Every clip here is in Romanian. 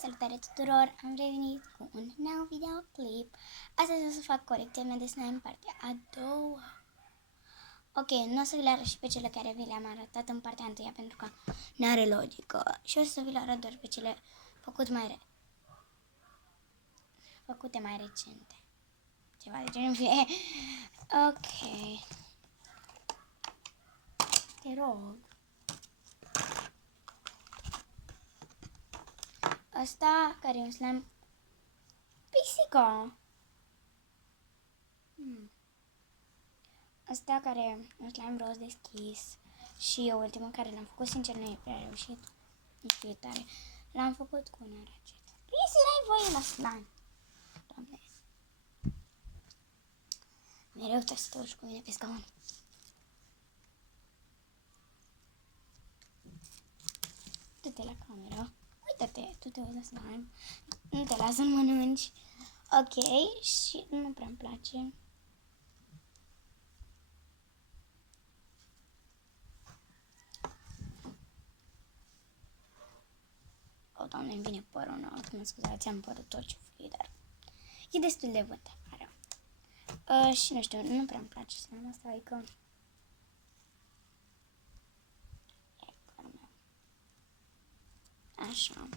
Salutare tuturor! Am revenit cu un nou videoclip. Astăzi o să fac corecția mea de slime partea a doua. Ok, nu o să vi le arăt și pe cele care vi le-am arătat în partea întâia pentru că nu are logică. Și o să vi le arăt doar pe cele făcute mai recente. Ceva de genul fie. Ok. Te rog. Asta care e un slime pisică. Asta care e un slime roz deschis și ultimul care l-am făcut, sincer, nu e prea reușit. Nici e tare. L-am făcut cu un aracet. Pisi, n-ai voie la slime. Doamne. Mereu trebuie să te urci cu mine pe scaun. Du-te la cameră. Uită-te, tu te uiți la slime. Nu te lasă să mănânci. Ok, și nu prea-mi place. O, Doamne, îmi vine părul nou. Mă scuzați, am părul tot ciuflit, dar e destul de vânt afară. Și nu știu, nu prea-mi place slime asta, adică... Așa.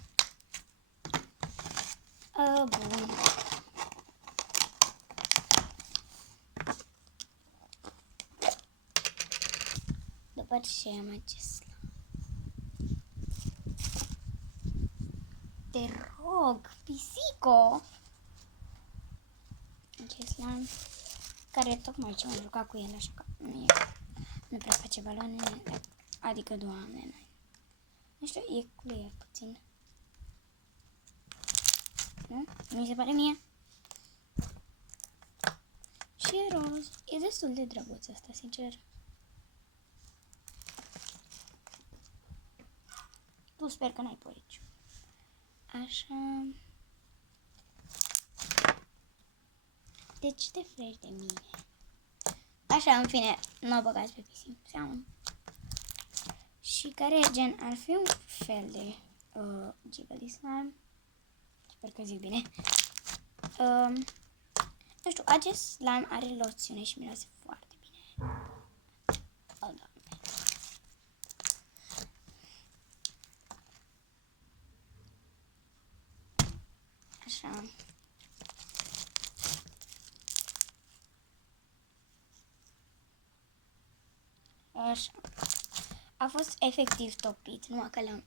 Bun. După ce am acest slime. Te rog, pisico! Acest slime care tocmai ce am jucat cu el, așa că nu prea face baloane, adică, Doamne, nu știu, e clear puțin. Nu? Mi se pare mie. Și e roz. E destul de drăguț asta, sincer. Tu sper că n-ai porici. Așa. De ce te freci de mine? Așa, în fine, nu o băgați pe pisic, seamă. Și care, gen, ar fi un fel de Jiggly slime. Sper că zic bine. Nu știu, acest slime are loțiune și miroase foarte bine. Oh, Doamne. Așa. Așa. A fost efectiv topit, numai că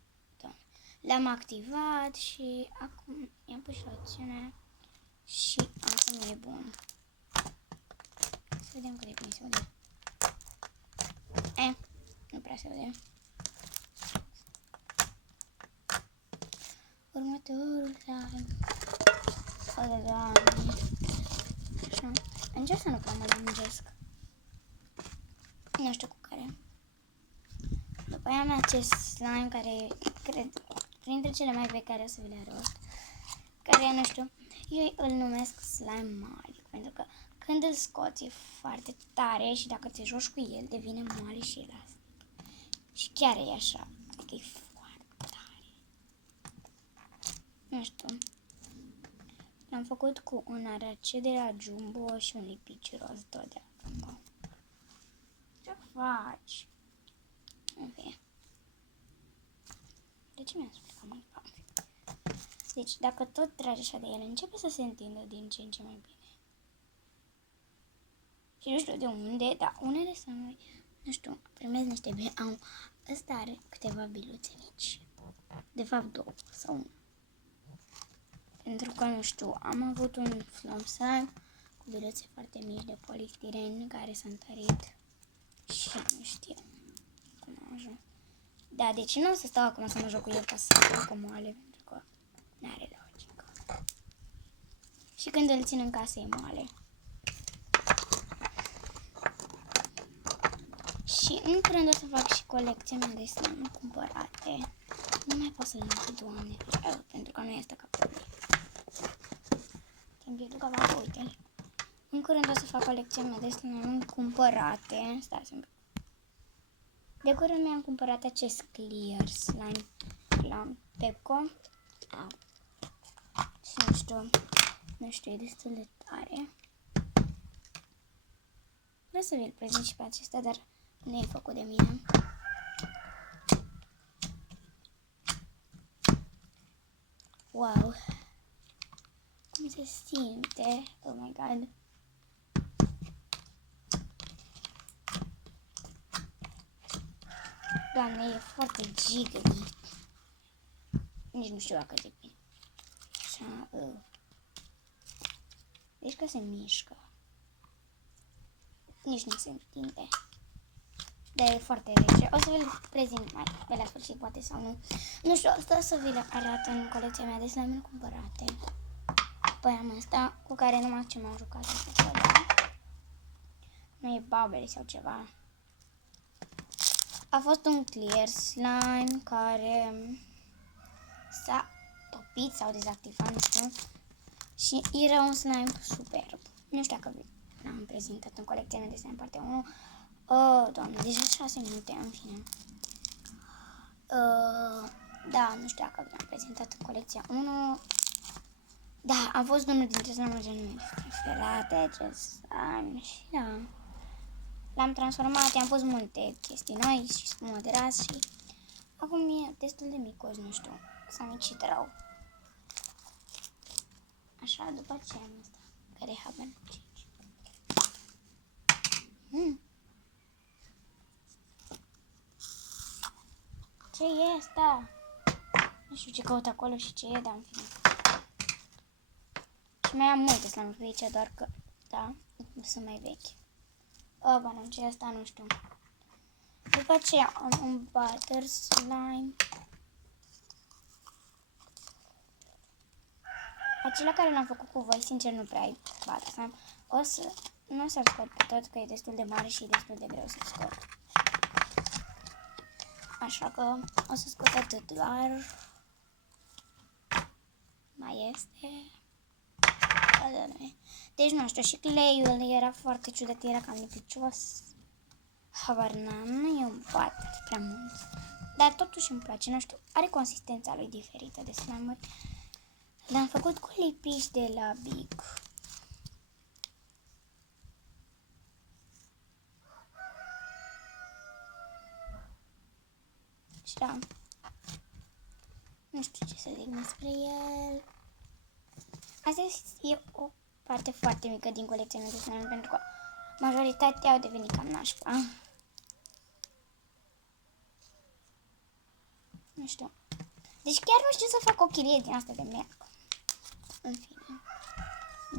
l-am activat și acum i-am pus loțiune și acum e bun. Să vedem cât de bine se aude. Nu prea se aude. Următorul slime. O, Doamne. Așa. Încerc să nu prea mă lungesc. Nu știu cu care. După aia am acest slime care, cred, printre cele mai vechi care o să vi le arăt. Care, nu știu, eu îl numesc slime malic, pentru că când îl scoți e foarte tare și dacă te joci cu el devine moale și elastic. Și chiar e așa, adică e foarte tare. Nu știu. L-am făcut cu un aracet de la Jumbo și un lipici roz tot de la Jumbo. Ce faci? Nu fie. De ce mi-a spus că mă fac? Deci, dacă tot tragi așa de el, începe să se întindă din ce în ce mai bine. Și nu știu de unde, dar unele slime-uri, nu știu, primesc niște au. Ăsta are câteva biluțe mici. De fapt, două sau una. Pentru că, nu știu, am avut un flom slime cu biluțe foarte mici de polistiren care s-a întărit și nu știu cum a ajuns. Da, deci nu o să stau acum să mă joc cu el ca să facă moale, pentru că nu are logică. Și când îl țin în casă e moale. Și în curând o să fac și colecția mea de slime cumpărate. Nu mai pot să-l numesc, Doamne, pentru că nu este capul lui. Te-mi pierdut cava, uite. În curând o să fac colecția mea de slime cumpărate. Stați un pic. De curând mi-am cumpărat acest clear slime la Pepco. nu știu, e destul de tare. Vreau să vi-l prezint și pe acesta, dar nu e făcut de mine. Wow! Cum se simte? Oh my god! Doamne, e foarte jiggly. Nici nu știu dacă zic bine. Așa, deci că se mișcă. Nici nu se întinde. Dar e foarte rece. O să vi-l prezint mai pe la sfârșit, poate sau nu. Nu știu, asta o să vi le arăt în colecția mea de slime-uri cumpărate. Păi am asta cu care numai ce m-am jucat. Nu e Bubble sau ceva. A fost un clear slime care s-a topit sau dezactivat, nu știu. Și era un slime superb. Nu știu dacă l-am prezentat în colecția mea de slime partea 1. Doamne, deja 6 minute, în fine. Da, nu știu dacă l-am prezentat în colecția 1. Da, am fost unul dintre slime-urile mele preferate, acest slime și da. L-am transformat, i-am pus multe chestii noi și spumă de ras și acum e destul de micos, nu știu, s-a micit rău. Așa, după ce am asta, care e habar aici. Ce e asta? Nu știu ce caut acolo și ce e, dar în fine. Și mai am multe slime-uri pe aici, doar că, da, nu sunt mai vechi. Ba, nu, ce e asta, nu știu. După aceea am un butter slime. Acela care l-am făcut cu voi, sincer, nu prea ai butter slime. Nu o să-l scot pe tot, că e destul de mare și e destul de greu să-l scot. Așa că o să scot atât, doar mai este. Deci nu știu, și cleiul era foarte ciudat, era cam lipicios. Habar n-am, nu e un butter prea mult. Dar totuși îmi place, nu știu, are consistența lui diferită de slime-uri. L-am făcut cu lipici de la Big. Și da, nu știu ce să zic despre el. Asta e o parte foarte mică din colecția mea de slime, pentru că majoritatea au devenit cam nașpa. Nu știu. Deci chiar nu știu să fac o chirie din asta de merg. În fine.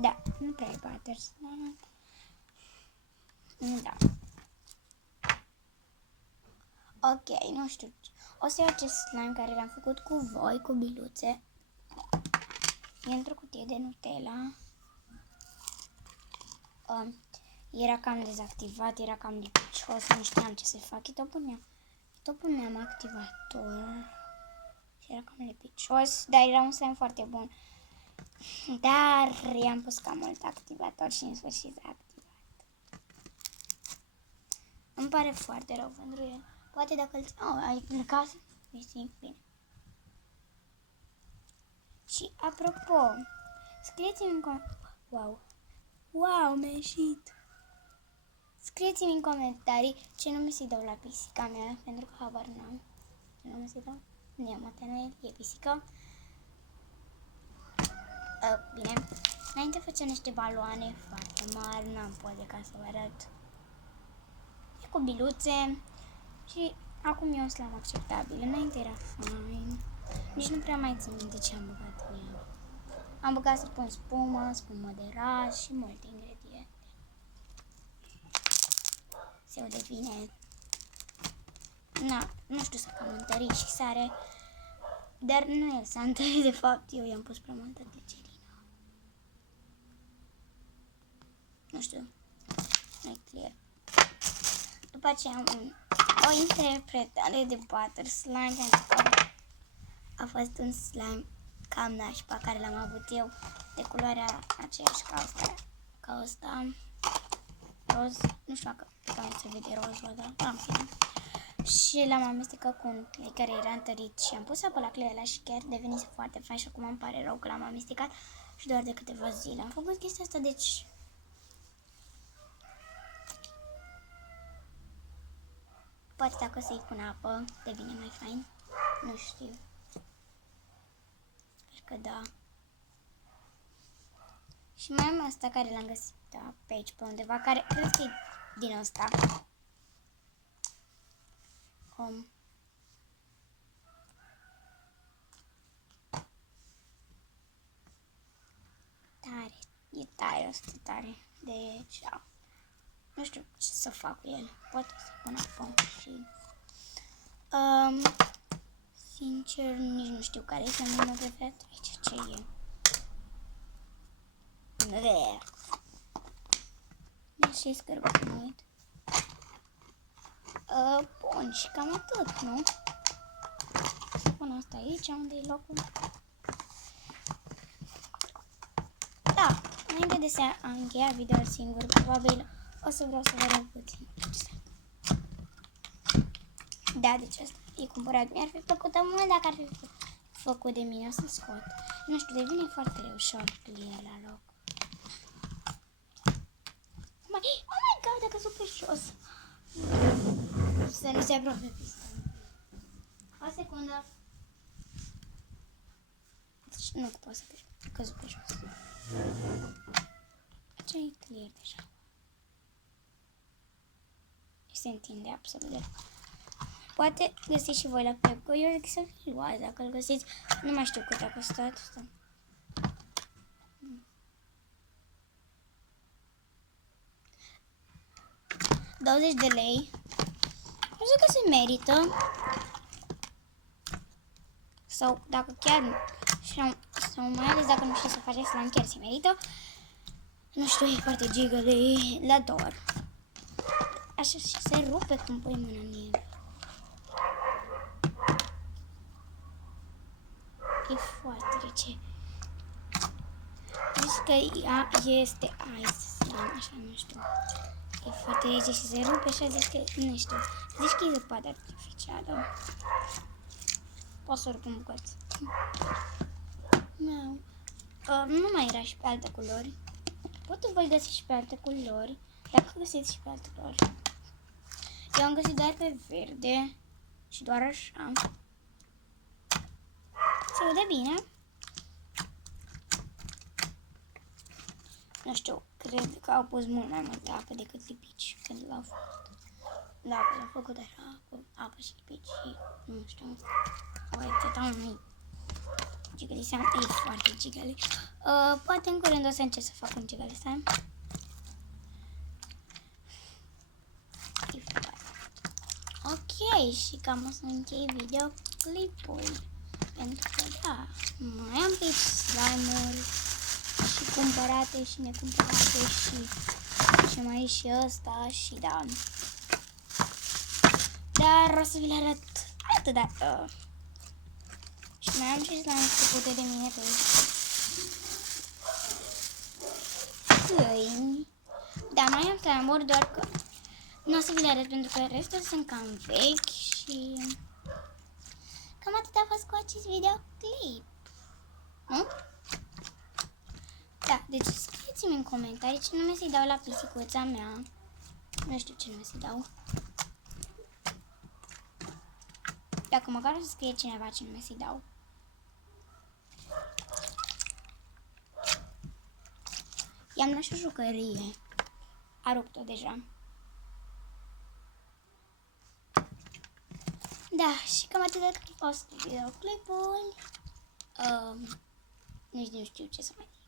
Da, nu prea e butter slime. Da. Ok, nu știu. O să iau acest slime care l-am făcut cu voi, cu biluțe. E într-o cutie de Nutella. Era cam dezactivat, era cam lipicios, nu știam ce să fac. Tot puneam activator. Și era cam lipicios, dar era un slime foarte bun. Dar i-am pus cam mult activator și în sfârșit s-a activat. Îmi pare foarte rău pentru el. Poate dacă îl... ai plecat? Bine. Și apropo, scrieți-mi în Wow, mi-a ieșit! Scrieți-mi în comentarii ce nume să-i dau la pisica mea, pentru că habar n-am. Ce nume să-i dau? Nu e Matena, e pisică. Bine. Înainte făceam niște baloane foarte mari, n-am poze ca să vă arăt. E cu biluțe și acum e un slime acceptabil. Înainte era fain. Nici nu prea mai țin minte ce am băgat în el. Am băgat să pun spumă de ras și multe ingrediente. Se o devine... Nu știu să cam întări și sare. Dar nu el s-a întărit, de fapt, eu i-am pus prea multă glicerină. Nu știu. Nu e clear. După aceea am o interpretare de butter slime, pentru că a fost un slime cam nașpa care l-am avut eu, de culoarea aceeași ca ăsta, roz, nu știu dacă se vede rozul, dar în fine. Și l-am amestecat cu un clei care era întărit și am pus apă la cleiul ăla și chiar devenise foarte fain și acum îmi pare rău că l-am amestecat și doar de câteva zile am făcut chestia asta, deci poate dacă să-i pun apă devine mai fain, nu știu, sper că da. Și mai am asta care l-am găsit pe aici pe undeva, care cred că e din ăsta. Tare, e tare, asta tare, deci da. Nu știu ce să fac cu el, poate să pun apă și... sincer, nici nu știu care este meu preferat aici, ce e? Deși scârbă că mă uit. Bun, și cam atât, nu? Să pun asta aici, unde e locul? Da, înainte de să încheia video singur, probabil o să vreau să vă arăt puțin. Da, deci asta e cumpărat. Mi-ar fi plăcut mult dacă ar fi făcut de mine, o să scot. Nu știu, devine foarte ușor plinie la loc. Oh my god, a căzut pe jos. Să nu se apropie piston. O secundă. Deci nu pot să a căzut pe jos. Ce e clear deja. Se întinde absolut de... Poate găsiți și voi la Pepco. Eu zic să vi-l luați dacă îl găsiți. Nu mai știu cât a costat. 20 de lei. Nu zic că se merită. Sau dacă chiar nu. Sau mai ales dacă nu știi să faci slime, chiar se merită. Nu știu, e foarte gigăle la doar. Așa și se rupe când pui mâna în el. E foarte rece. Zici că ea este ice, așa, nu știu. E foarte rece și se rupe așa, zici că, nu știu. Zici că e zăpadă artificială. Poți să o rup în bucăți. Nu mai era și pe alte culori. Poate voi găsi și pe alte culori. Dacă găsiți și pe alte culori. Eu am găsit doar pe verde. Și doar așa. Se aude bine. Nu știu, cred că au pus mult mai multă apă decât lipici când l-au făcut. Dacă l-au făcut așa, cu apă și lipici și nu știu. O rețeta unui gigali slime, e foarte gigali. Poate în curând o să încerc să fac un gigali slime. Ok, și cam o să închei videoclipul. Pentru că da, mai am pe slime-uri și cumpărate și necumpărate și mai e și ăsta și da. Dar o să vi le arăt altă dată. Și mai am și slime făcute de mine pe câini. Da, mai am slime-uri, doar că nu o să vi le arăt pentru că restul sunt cam vechi și cam atât a fost cu acest videoclip. Nu? Da, deci scrieți-mi în comentarii ce nume să-i dau la pisicuța mea. Nu știu ce nume să-i dau. Dacă măcar o să scrie cineva ce nume să-i dau. I-am dat și o jucărie. A rupt-o deja. Da, și cam atât a fost videoclipul. Nici nu știu ce să mai zic.